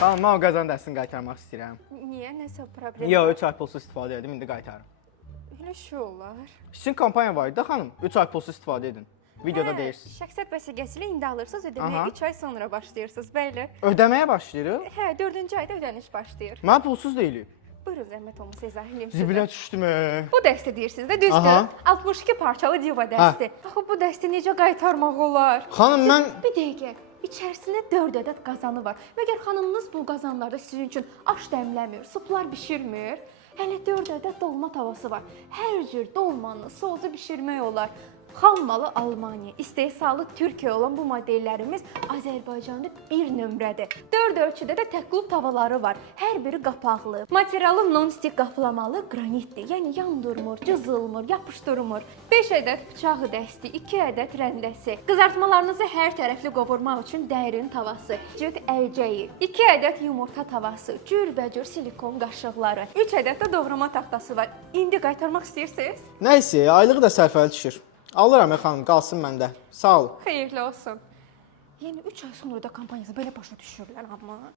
Xanım, mən o qazan dəstini qaytarmaq istəyirəm. Niyə? Nəsə problem? Yox, 3 ay pulsuz istifadə edim, indi qaytarım. Elə şey olar. Sizin kampaniya var idi da xanım, 3 ay pulsuz istifadə edin. Videoda deyirsiniz. Şəxsiyyət vəsiqəsi ilə indi alırsınız, ödəməyə 3 ay sonra başlayırsınız. Bəli. Ödəməyə başlayırıq. Hə, 4-cü ayda ödəniş başlayır. Mən pulsuz deyilib. Buyurun zəhmət olmasa izah edeyim Zibilə sizə. düşdüm. Bu dəsti deyirsiniz də, düzdür? Aha. 62 parçalı diva dəsti. Axı bu dəsti necə qaytarmaq olar? Xanım, mən Bir dəqiqə. İçərisində 4 ədəd qazanı var. Məgər xanımınız bu qazanlarda sizin üçün aş dəmləmir, suplar bişirmir? Hələ 4 ədəd dolma tavası var. Hər cür dolmanı, soğuzu bişirmək olar. Xam malı Almaniya, istehsalı Türkiyə olan bu modellərimiz Azərbaycanda 1 nömrədir. 4 ölçüdə də təklub tavaları var. Hər biri qapaqlı. Materialı non-stik qaplamalı qranitdir. Yəni yandırmır, cızılmır, yapışdırmır. 5 ədəd bıçağı dəsti, 2 ədəd rəndəsi. Qızartmalarınızı hər tərəfli qovurmaq üçün dərin tavası, cüt əlcəyi, 2 ədəd yumurta tavası, cürbəcür silikon qaşıqları, 3 ədəd də doğrama taxtası var. İndi qaytarmaq istəyirsiniz? nəysə, aylıq da sərfəli düşür. Alıram xanım, qalsın məndə. Sağ ol. Xeyirli olsun. Yəni 3 ay sonra da kampaniyası belə başa düşürlər amma.